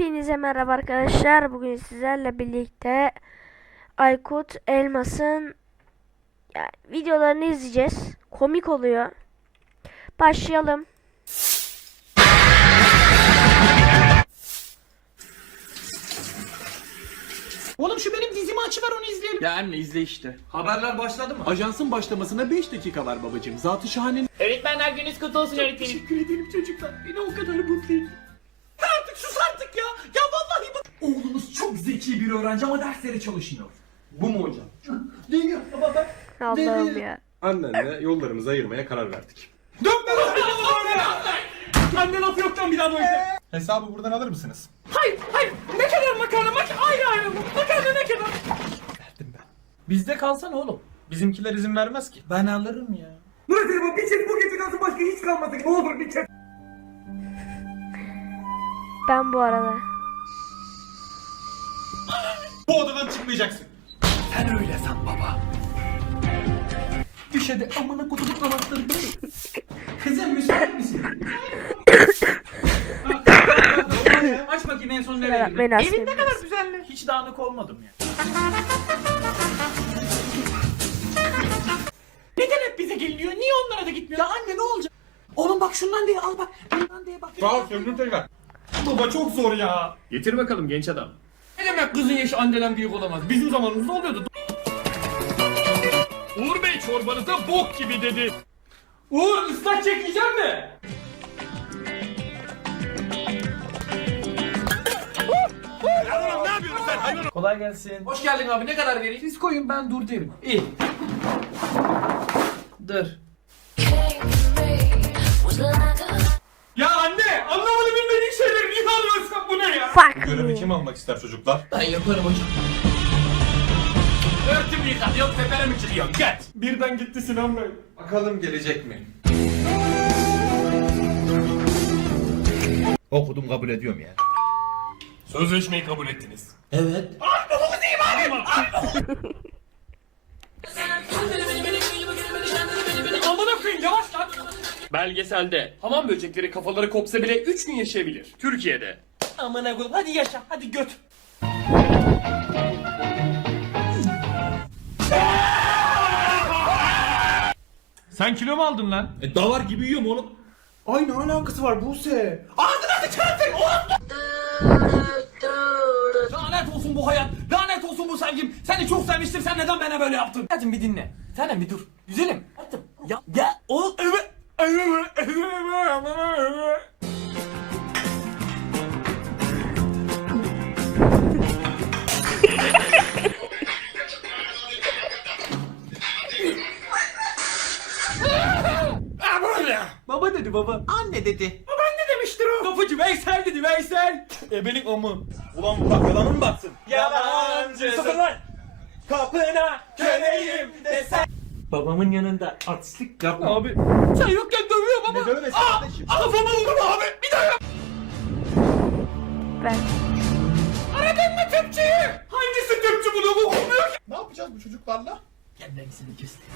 Hepinize merhaba arkadaşlar. Bugün sizlerle birlikte Aykut Elmas'ın yani videolarını izleyeceğiz. Komik oluyor. Başlayalım. Oğlum şu benim dizimi açıver onu izleyelim. Ya anne izle işte. Haberler başladı mı? Ajansın başlamasına 5 dakika var babacığım. Zatı şahanenin... Öğretmenler gününüz kutlu olsun öğretmenim. Teşekkür ederim çocuklar. Beni o kadar mutlu ettin. Bak. Oğlunuz çok zeki bir öğrenci ama derslere çalışmıyor. Bu mu hocam? Değil ya baba bak. Allah'ım ya. Annenle yollarımızı ayırmaya karar verdik. Dönme lan bir daha böyle. Anne laf yoktan bir daha böyle. Hesabı buradan alır mısınız? Hayır hayır. Ne kadar makarna mak ayrı ayrı. Makarna ne kadar? Verdim ben. Bizde kalsana oğlum. Bizimkiler izin vermez ki. Ben alırım ya. Murat Ali bir çek bu gece kalsın başka hiç kalmasın. Ne olur bir çek. Ben bu arada. Bu odadan çıkmayacaksın. Sen öyle san baba. Düş hadi amına kutup anahtarı Kızım müsait misin? Aç bakayım en son nereye girdin? Öğretmen Evin ne kadar düzenli. Hiç dağınık olmadım ya. Neden hep bize geliniyor? Niye onlara da gitmiyor? Ya anne ne olacak? Oğlum bak şundan diye al bak. Bundan diye bak. Sağ ol söndür tekrar. Baba çok zor ya. Getir bakalım genç adam. Ne demek kızın yaşı anneden büyük olamaz? Bizim zamanımızda oluyordu. Uğur Bey çorbanıza bok gibi dedi. Uğur ıslak çekeceğim mi? Kolay gelsin. Hoş geldin abi. Ne kadar vereyim? Siz koyun ben dur derim. İyi. Dur. Bu Görevi kim almak ister çocuklar? Ben yaparım hocam. Örtüm yıkat yok tepene mi çıkıyorsun? Get. Birden gitti Sinan Bey. Bakalım gelecek mi? Okudum kabul ediyorum ya. Sözleşmeyi kabul ettiniz. Amına koyayım yavaş lan. Belgeselde hamam böcekleri kafaları kopsa bile 3 gün yaşayabilir. Türkiye'de. Amına koyayım hadi yaşa hadi göt. Sen kilo mu aldın lan? E davar gibi yiyorum oğlum. Ay ne alakası var Buse? Lanet olsun bu hayat. Lanet olsun bu sevgim. Seni çok sevmiştim. Sen neden bana böyle yaptın? Hadi bir dinle. Sen bir dur. Güzelim. Hadi. Ya ya o Baba dedi baba. Anne dedi. Babaanne demiştir o. Kapıcı Veysel dedi Veysel. Ebelik amı. Ulan bak yalanın mı baksın? Yalancı. Sakın lan! Kapına köleyim desen. Babamın yanında artistlik yapma. Abi. Sen yokken dövüyor baba. Ne dövmesi Aa, kardeşim? Kafama vurdum abi. Bir daha yap. Ben. Aradın mı tüpçüyü? Hangisi tüpçü bunu bu olmuyor ki? Ne yapacağız bu çocuklarla? Seni kestim.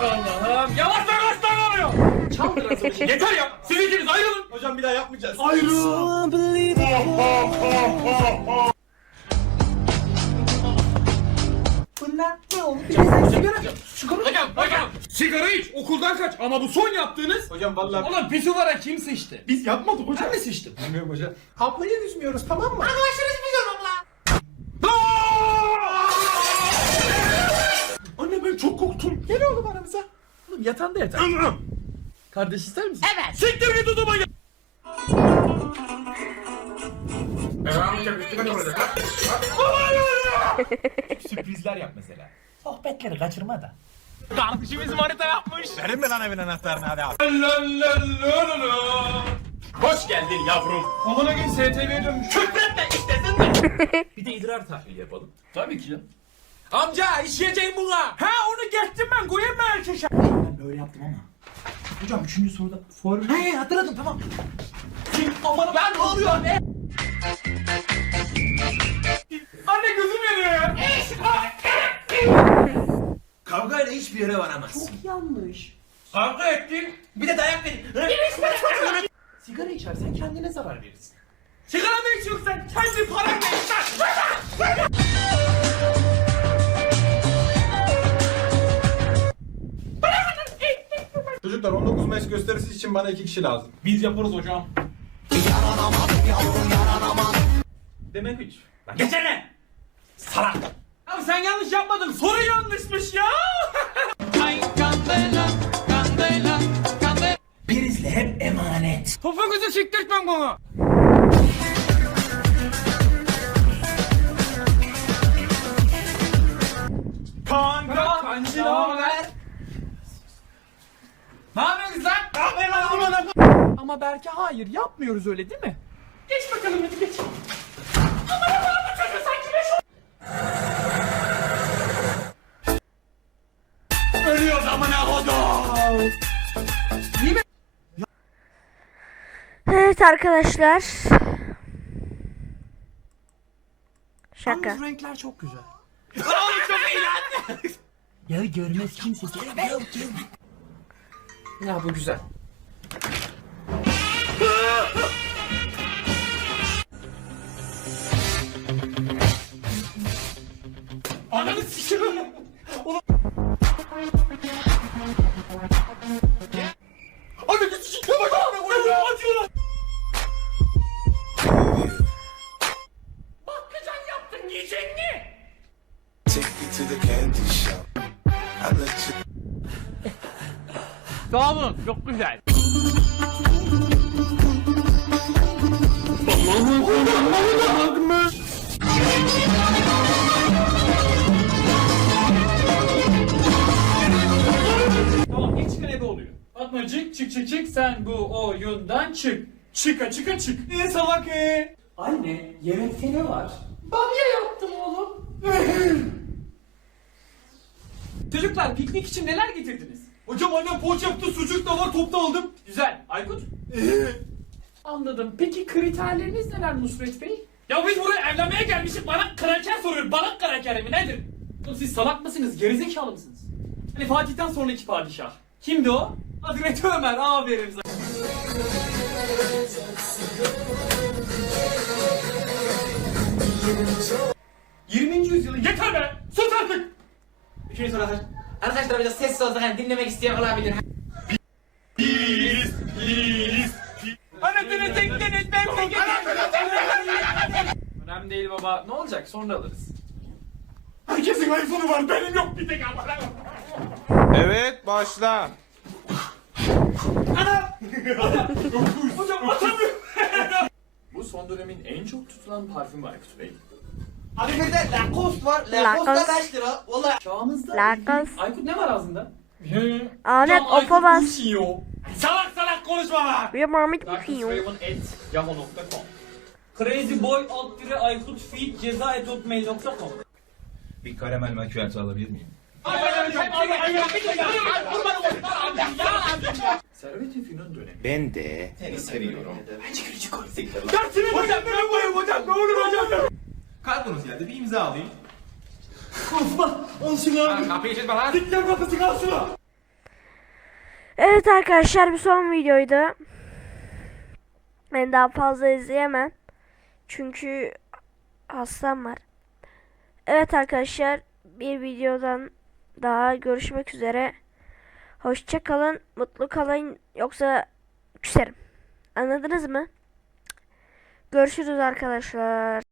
Allah'ım yavaş tane oluyor? Çal biraz. Yeter ya. Siz ikiniz ayrılın. Hocam bir daha yapmayacağız. Ayrıl. Bunlar ne oldu? Sigara. Sigara. Hocam hocam. Sigara iç. Okuldan kaç. Ama bu son yaptığınız. Hocam vallahi Ulan pisuvara kim sıçtı? biz yapmadık hocam. Ben mi sıçtım? Bilmiyorum hocam. Ablayı üzmüyoruz tamam mı? Anne ben çok korktum. Gel oğlum aramıza. Oğlum yatağında yatar. Kardeş ister misin? Evet. Siktir git o zaman ya. Sürprizler yap mesela. Sohbetleri kaçırma da. Kardeşimiz manita yapmış. Verin mi lan evin anahtarını hadi abi. Hoş geldin yavrum. Amına gün STV'ye dönmüş. Küfretme istesin de. bir de idrar tahlili yapalım. Tabii ki ya. Amca işleyeceğim buna. Ha onu geçtim ben koyayım mı erkeşe? Ben böyle yaptım ama. Hocam üçüncü soruda form... He hatırladım tamam. Kim aman ben ne oluyor be? Hiçbir yere varamazsın. Yanlış. Kavga ettin. Bir de dayak verin. Sigara içersen kendine zarar verirsin. Sigara mı içiyorsun sen? Kendi paranla iç lan. Çocuklar 19 Mayıs gösterisi için bana iki kişi lazım. Biz yaparız hocam. Demek üç. Geçene. Salak. Abi sen yanlış yapmadın. Soru yanlışmış ya. Topuğunuzu siktirtmem bana. Kanka, kancı ne haber? Ne yapıyorsunuz lan? Ne yapıyorsun lan? Ama belki hayır yapmıyoruz öyle değil mi? Geç bakalım hadi geç. Ölüyor amına kodum. Evet arkadaşlar. Şaka. Yalnız renkler çok güzel. Oğlum çok iyi lan. Ya görmez kimse. Gel gel gel. Ya bu güzel. Ananı sikiyorum. Sağ olun çok güzel. Tamam ilk çıkan ebe oluyor. Fatmacık çık çık çık sen bu oyundan çık. Çıka çıka çık. Ne salak e? Anne yemekte ne var? Bamya yaptım oğlum. Çocuklar piknik için neler getirdiniz? Hocam annem poğaça yaptı sucuk da var topta aldım. Güzel. Aykut? Anladım. Peki kriterleriniz neler Nusret Bey? Ya biz buraya evlenmeye gelmişiz bana kraker soruyor. Balık krakeri mi nedir? Oğlum siz salak mısınız? Gerizekalı mısınız? Hani Fatih'ten sonraki padişah. Kimdi o? Hazreti Ömer. Aferin sana. yüzyılın yeter be! Sus artık! Bir şey sorarsan. Arkadaşlar biraz sessiz olsak hani dinlemek isteyen olabilir. Anasını tektiniz ben Önemli değil baba. Ne olacak? Sonra alırız. Herkesin iPhone'u var benim yok bir tek ama. Evet başla. Hocam atamıyorum. Bu son dönemin en çok tutulan parfümü Aykut Bey. Abi bir de Lacoste var. Lacoste. Lacoste kaç lira? Valla. Çağımızda Lakas. Aykut ne var ağzında? Ahmet ofa bas. Salak salak konuşma lan! Bir Mahmut bakıyor. Darknessraven.yahoo.com Crazyboy alt dire Aykut feed ceza et hotmail.com Bir karamel macchiato alabilir miyim? Servet-i Fünun dönemi. Ben de seni seviyorum. Hocam ne olur hocam. Kalkınız geldi bir imza alayım. Kapıyı çizme lan. Dikler kapısı kalsın o. Evet arkadaşlar bir son videoydu. Ben daha fazla izleyemem. Çünkü hastam var. Evet arkadaşlar bir videodan daha görüşmek üzere. Hoşça kalın, mutlu kalın yoksa küserim. Anladınız mı? Görüşürüz arkadaşlar.